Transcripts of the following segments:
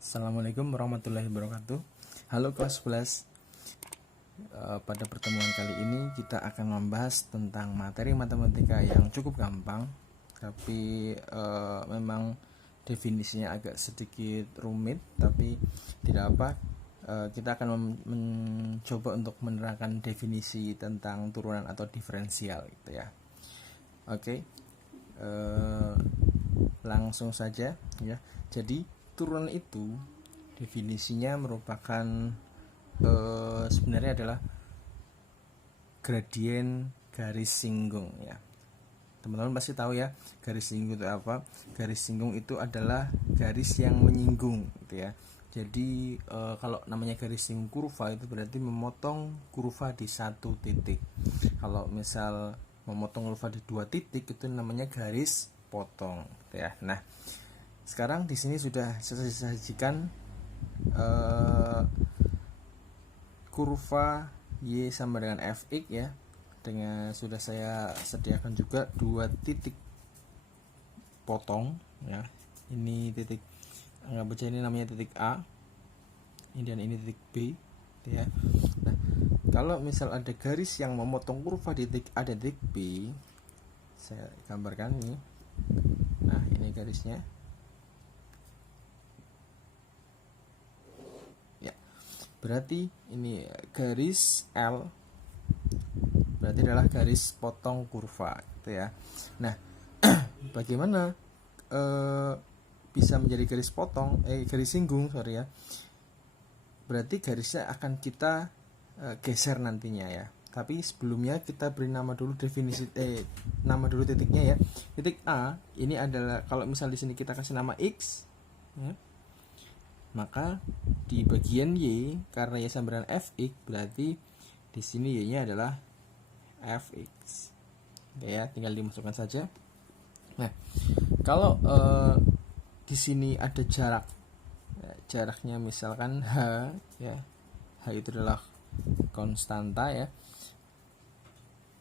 Assalamualaikum warahmatullahi wabarakatuh. Halo kelas 11. Pada pertemuan kali ini kita akan membahas tentang materi matematika yang cukup gampang, tapi memang definisinya agak sedikit rumit, tapi tidak apa. Kita akan mencoba untuk menerangkan definisi tentang turunan atau diferensial gitu ya. Oke. Langsung saja ya. Jadi turunan itu definisinya merupakan sebenarnya adalah gradien garis singgung ya. Teman-teman pasti tahu ya garis singgung itu apa. Garis singgung itu adalah garis yang menyinggung gitu ya. Jadi kalau namanya garis singgung kurva itu berarti memotong kurva di satu titik. Kalau misal memotong kurva di dua titik itu namanya garis potong gitu ya. Nah, sekarang di sini sudah saya sajikan kurva y sama dengan fx ya. Dengan sudah saya sediakan juga dua titik potong ya. Ini titik, anggap aja ini namanya titik A. Ini dan ini titik B ya. Nah, kalau misal ada garis yang memotong kurva di titik A dan titik B, saya gambarkan ini. Nah, ini garisnya. Berarti ini garis L berarti adalah garis potong kurva gitu ya. Nah, bagaimana bisa menjadi garis potong garis singgung ya. Berarti garisnya akan kita geser nantinya ya. Tapi sebelumnya kita beri nama dulu definisi nama dulu titiknya ya. Titik A ini adalah, kalau misal di sini kita kasih nama X ya, maka di bagian Y karena Y sama dengan fx berarti di sini Y-nya adalah fx. Oke ya, tinggal dimasukkan saja. Nah, kalau di sini ada jarak ya, jaraknya misalkan h ya, h itu adalah konstanta ya,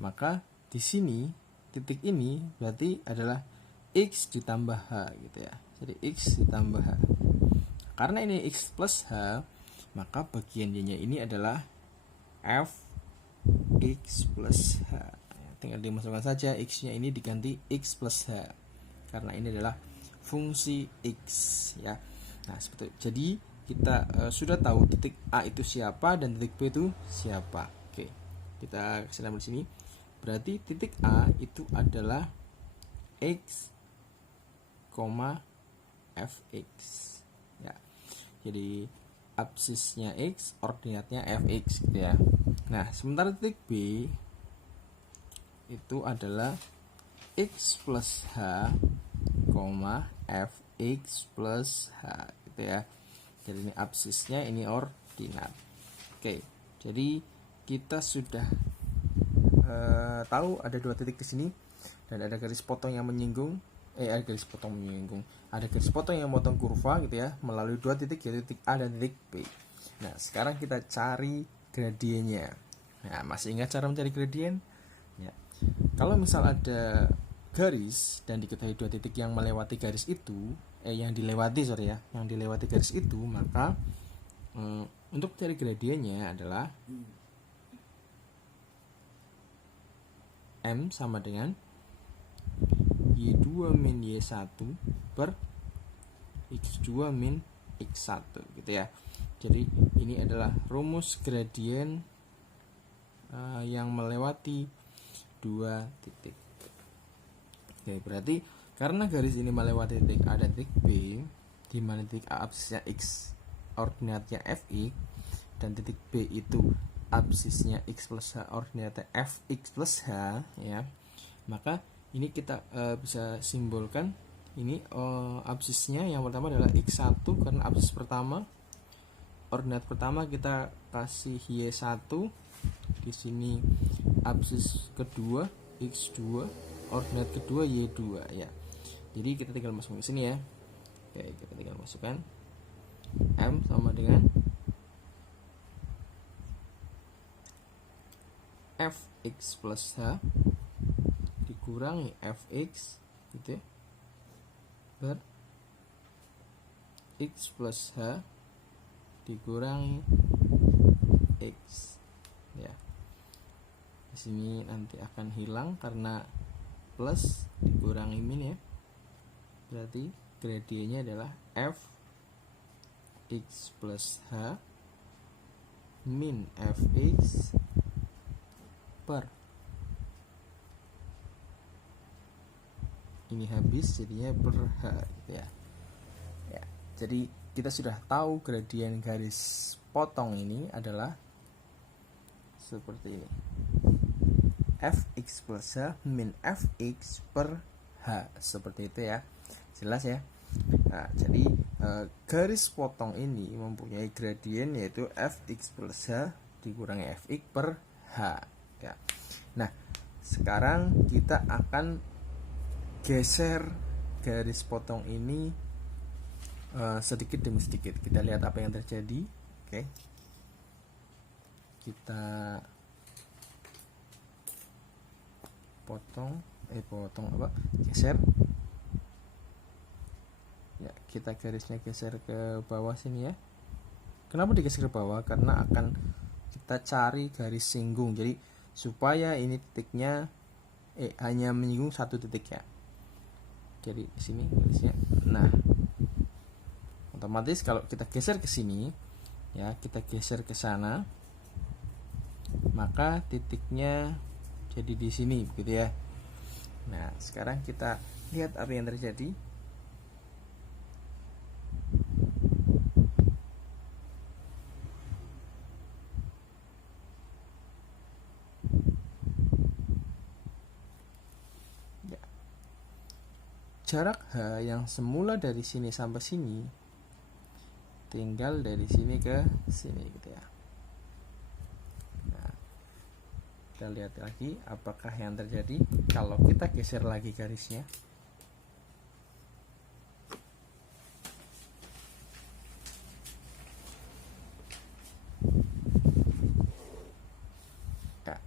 maka di sini titik ini berarti adalah x ditambah h gitu ya. Jadi x ditambah h. Karena ini x plus h, maka bagian y-nya ini adalah f x plus h. Tinggal dimasukkan saja x-nya ini diganti x plus h. Karena ini adalah fungsi x ya. Nah, seperti itu. Jadi kita sudah tahu titik A itu siapa dan titik B itu siapa. Oke. Kita kasih nama di sini. Berarti titik A itu adalah x, fx. Ya. Jadi absisnya x, ordinatnya fx gitu ya. Nah, sementara titik B itu adalah x plus h, fx plus h gitu ya. Jadi ini absisnya, ini ordinat. Oke. Jadi kita sudah tahu ada dua titik di sini dan ada garis potong yang menyinggung. Ada garis potong menyinggung. Ada garis potong yang memotong kurva gitu ya melalui dua titik, yaitu titik A dan titik B. Nah, sekarang kita cari gradiennya. Nah, masih ingat cara mencari gradien? Ya. Kalau misal ada garis dan diketahui dua titik yang melewati garis itu, yang dilewati garis itu, maka untuk cari gradiennya adalah M sama dengan Y2 min Y1 per X2 min X1 gitu ya. Jadi ini adalah rumus gradien yang melewati dua titik. Oke, berarti karena garis ini melewati titik A dan titik B, di mana titik A absisnya X, ordinatnya fx, dan titik B itu absisnya X plus H, ordinatnya fx plus H ya, maka ini kita bisa simbolkan ini absisnya yang pertama adalah x1 karena absis pertama, ordinat pertama kita kasih y1, di sini absis kedua x2, ordinat kedua y2 ya. Jadi kita tinggal masukkan ke sini ya. Oke, kita tinggal masukkan M sama dengan fx plus h dikurangi fx gitu ya, per X plus H dikurangi X ya. Di sini nanti akan hilang karena plus dikurangi min ya. Berarti gradiennya adalah f x plus h min fx per, ini habis jadinya per h gitu ya. Jadi kita sudah tahu gradien garis potong ini adalah seperti ini, fx plus h min fx per h, seperti itu ya. Jelas ya. Nah, jadi garis potong ini mempunyai gradien yaitu fx plus h dikurangi fx per h ya. Nah, sekarang kita akan geser garis potong ini sedikit demi sedikit. Kita lihat apa yang terjadi. Oke. Kita potong apa? Geser. Ya, kita garisnya geser ke bawah sini ya. Kenapa digeser ke bawah? Karena akan kita cari garis singgung. Jadi supaya ini titiknya hanya menyinggung satu titik ya. Jadi di sini garisnya. Nah, otomatis kalau kita geser ke sini ya, kita geser ke sana, maka titiknya jadi di sini begitu ya. Nah, sekarang kita lihat apa yang terjadi. Jarak H yang semula dari sini sampai sini tinggal dari sini ke sini gitu ya. Nah, kita lihat lagi apakah yang terjadi kalau kita geser lagi garisnya. Nah,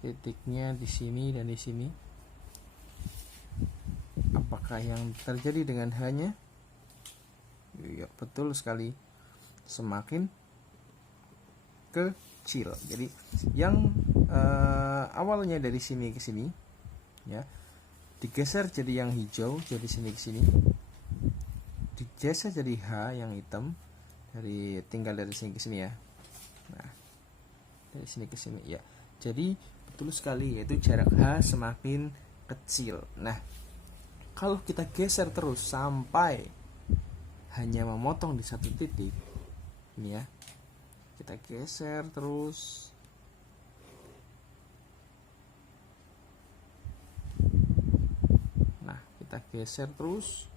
titiknya di sini dan di sini. Apakah yang terjadi dengan H-nya? Ya, betul sekali, semakin kecil. Jadi yang awalnya dari sini ke sini ya, digeser jadi yang hijau, jadi sini ke sini, digeser jadi H yang hitam, tinggal dari sini ke sini ya. Nah, dari sini ke sini ya. Jadi betul sekali, yaitu jarak H semakin kecil. Nah, kalau kita geser terus sampai hanya memotong di satu titik, ini ya, kita geser terus, nah kita geser terus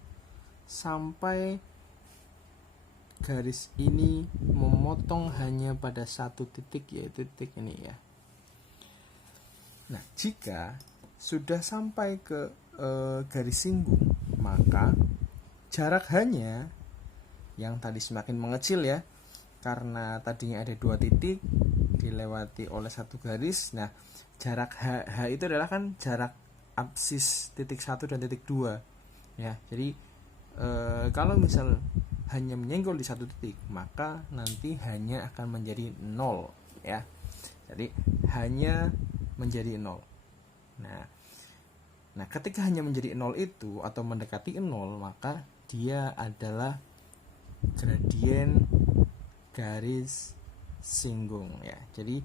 sampai garis ini memotong hanya pada satu titik, yaitu titik ini ya. Nah, jika sudah sampai ke garis singgung, maka jarak hanya yang tadi semakin mengecil ya, karena tadinya ada dua titik dilewati oleh satu garis. Nah, jarak H itu adalah kan jarak absis titik 1 dan titik 2 ya. Jadi kalau misal hanya menyenggol di satu titik, maka nanti hanya akan menjadi 0 ya. Jadi hanya menjadi 0. Nah, ketika hanya menjadi 0 itu atau mendekati 0, maka dia adalah gradien garis singgung ya. Jadi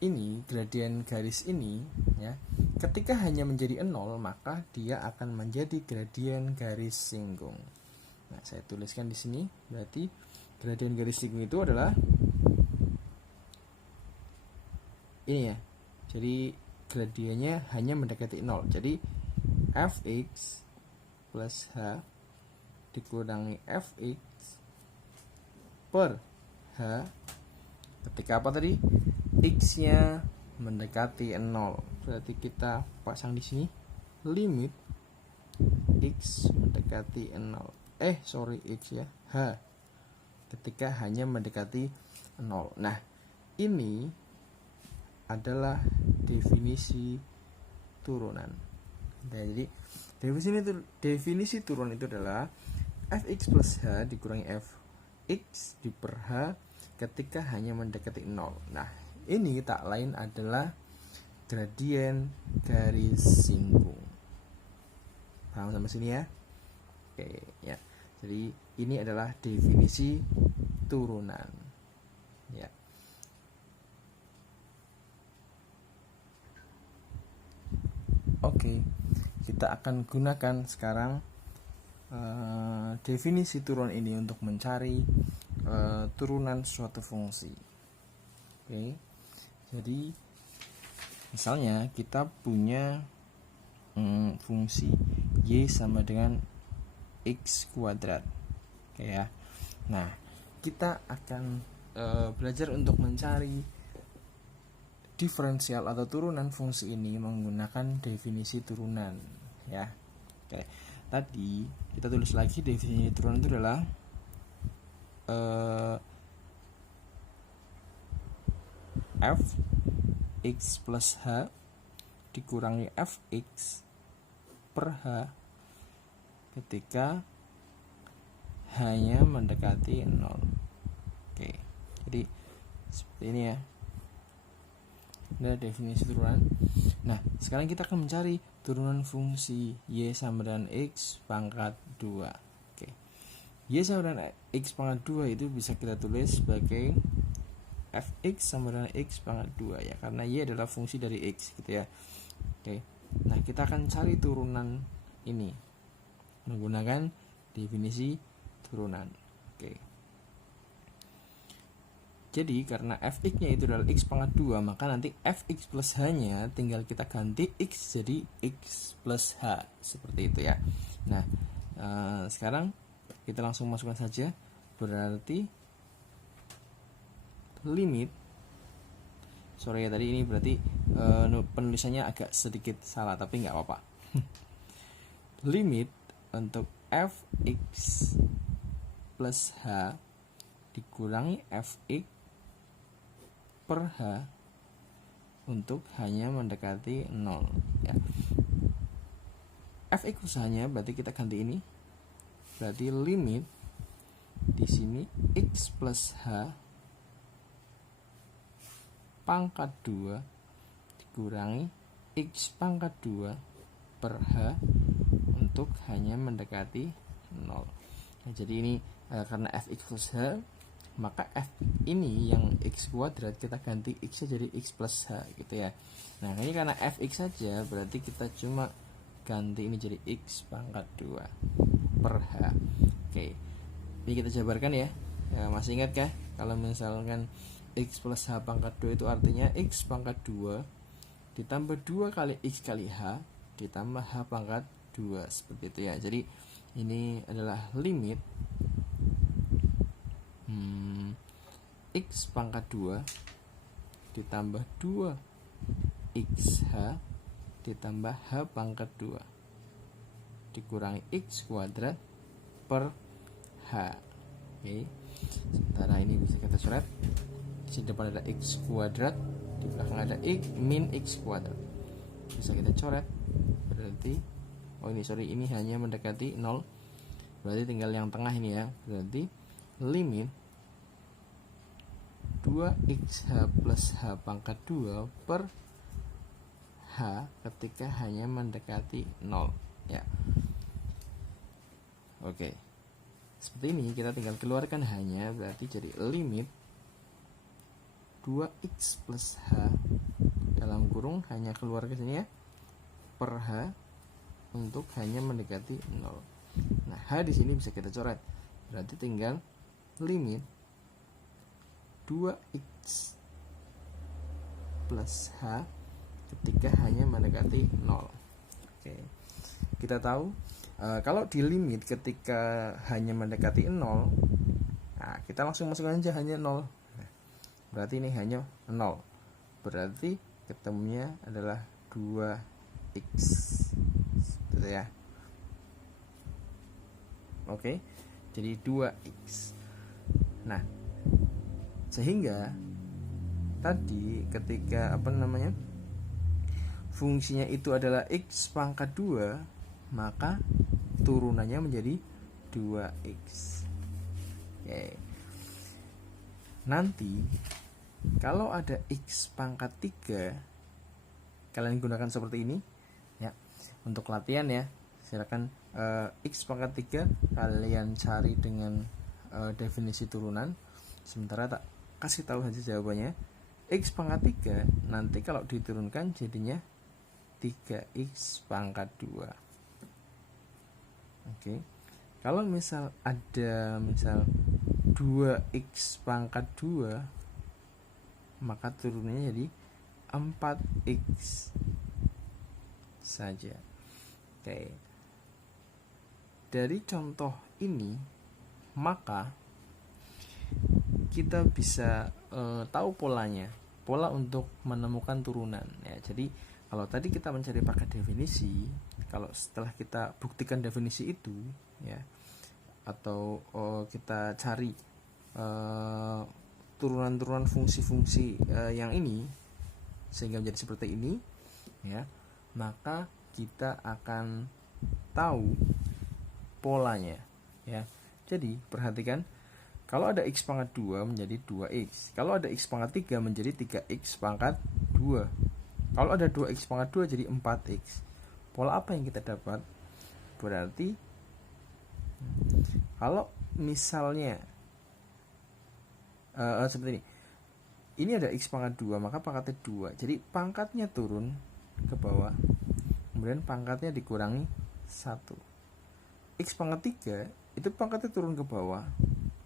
ini gradien garis ini ya, ketika hanya menjadi 0, maka dia akan menjadi gradien garis singgung. Nah, saya tuliskan di sini, berarti gradien garis singgung itu adalah ini ya. Jadi gradiennya hanya mendekati 0. Jadi fx plus h dikurangi fx per h ketika apa tadi? X-nya mendekati 0. Berarti kita pasang di sini limit x mendekati 0. X ya. H ketika hanya mendekati 0. Nah, ini adalah definisi turunan. Nah, jadi definisi turun itu adalah fx plus h dikurangi fx di per h ketika hanya mendekati 0. Nah, ini tak lain adalah gradien garis singgung. Paham sampai sini ya? Oke, ya. Jadi ini adalah definisi turunan. Ya. Oke, kita akan gunakan sekarang definisi turunan ini untuk mencari turunan suatu fungsi. Oke, jadi misalnya kita punya fungsi y sama dengan x kuadrat. Oke ya. Nah, kita akan belajar untuk mencari diferensial atau turunan fungsi ini menggunakan definisi turunan ya. Oke. Tadi kita tulis lagi definisi turunan itu adalah f x plus h dikurangi fx per h ketika hanya mendekati 0. Oke, jadi seperti ini ya. Ini definisi turunan. Nah, sekarang kita akan mencari turunan fungsi y sama dengan x pangkat 2. Oke. Y sama dengan x pangkat 2 itu bisa kita tulis sebagai fx sama dengan x pangkat 2 ya, karena y adalah fungsi dari x gitu ya. Oke. Nah, kita akan cari turunan ini menggunakan definisi turunan. Oke. Jadi karena fx-nya itu adalah x pangkat 2, maka nanti fx plus h-nya tinggal kita ganti x jadi x plus h, seperti itu ya. Nah, sekarang kita langsung masukkan saja. Berarti limit, sorry ya tadi ini berarti penulisannya agak sedikit salah, tapi nggak apa-apa. Limit untuk fx plus h dikurangi fx per h untuk hanya mendekati 0 ya. Fx usahanya berarti kita ganti ini. Berarti limit di sini x plus h pangkat 2 dikurangi x pangkat 2 per h untuk hanya mendekati 0. Nah, jadi ini karena fx plus h, maka f ini yang x kuadrat kita ganti x jadi x plus h gitu ya. Nah, ini karena fx saja berarti kita cuma ganti ini jadi x pangkat 2 per h. Oke, ini kita jabarkan ya. Masih ingat kah kalau misalkan x plus h pangkat 2 itu artinya x pangkat 2 ditambah 2 kali x kali h ditambah h pangkat 2, seperti itu ya. Jadi ini adalah limit x pangkat 2 ditambah 2 xh ditambah h pangkat 2 dikurangi x kuadrat per h. Oke. Sementara ini bisa kita coret. Di depan ada x kuadrat, di belakang ada x min x kuadrat. Bisa kita coret. Berarti ini hanya mendekati 0. Berarti tinggal yang tengah ini ya. Berarti limit 2xh plus h pangkat 2 per h ketika hanya mendekati 0 ya. Oke. Seperti ini kita tinggal keluarkan hanya, berarti jadi limit 2x plus h dalam kurung hanya keluar ke sini ya per h untuk hanya mendekati 0. Nah, h di sini bisa kita coret. Berarti tinggal limit 2x plus h ketika hanya mendekati 0. Oke. Kita tahu kalau di limit ketika hanya mendekati 0, nah kita langsung masukkan aja hanya 0. Nah, berarti ini hanya 0. Berarti ketemunya adalah 2x. Gitu ya. Oke. Jadi 2x. Nah, sehingga tadi ketika fungsinya itu adalah x pangkat 2, maka turunannya menjadi 2x. Oke. Nanti kalau ada x pangkat 3, kalian gunakan seperti ini ya. Untuk latihan ya, silakan x pangkat 3 kalian cari dengan definisi turunan. Sementara tak kasih tahu saja jawabannya. X pangkat 3 nanti kalau diturunkan jadinya 3x pangkat 2. Oke. Kalau misal ada 2x pangkat 2, maka turunannya jadi 4x saja. Oke. Dari contoh ini maka kita bisa tahu polanya, pola untuk menemukan turunan ya. Jadi kalau tadi kita mencari pakai definisi, kalau setelah kita buktikan definisi itu ya, atau kita cari turunan-turunan fungsi-fungsi yang ini sehingga menjadi seperti ini ya, maka kita akan tahu polanya ya. Jadi perhatikan, kalau ada x pangkat 2 menjadi 2x, kalau ada x pangkat 3 menjadi 3x pangkat 2, kalau ada 2x pangkat 2 jadi 4x. Pola apa yang kita dapat? Berarti kalau misalnya seperti ini ada x pangkat 2, maka pangkatnya 2, jadi pangkatnya turun ke bawah, kemudian pangkatnya dikurangi 1. X pangkat 3 itu pangkatnya turun ke bawah,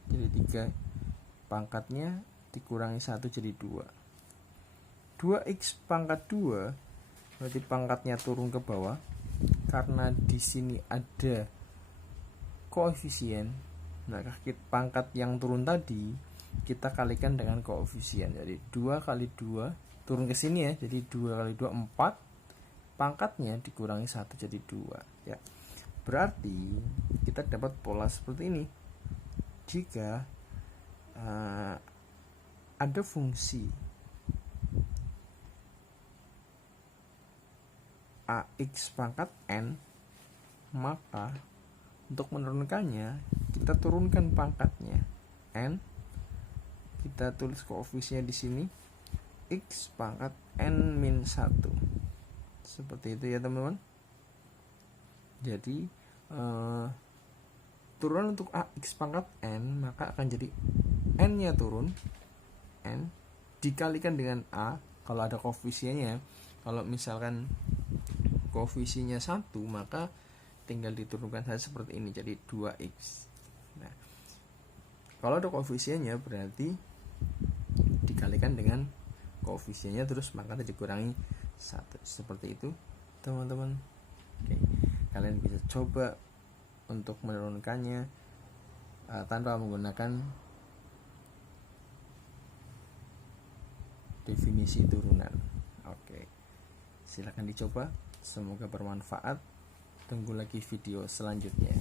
jadi 3, pangkatnya dikurangi 1 jadi 2. 2x pangkat 2 berarti pangkatnya turun ke bawah, karena di sini ada koefisien. Nah, pangkat yang turun tadi kita kalikan dengan koefisien, jadi 2 kali 2 turun ke sini ya, jadi 2 kali 2 4, pangkatnya dikurangi 1 jadi 2 ya. Berarti kita dapat pola seperti ini. Jika ada fungsi ax pangkat n, maka untuk menurunkannya kita turunkan pangkatnya n, kita tulis koefisiennya di sini x pangkat n min 1, seperti itu ya teman-teman. Jadi turunan untuk ax pangkat n, maka akan jadi n nya turun, n dikalikan dengan a kalau ada koefisiennya. Kalau misalkan koefisiennya 1, maka tinggal diturunkan saja seperti ini, jadi 2x. Nah, kalau ada koefisiennya berarti dikalikan dengan koefisiennya, terus maka dikurangi 1, seperti itu teman-teman. Oke, kalian bisa coba untuk menurunkannya tanpa menggunakan definisi turunan. Oke, silakan dicoba, semoga bermanfaat. Tunggu lagi video selanjutnya.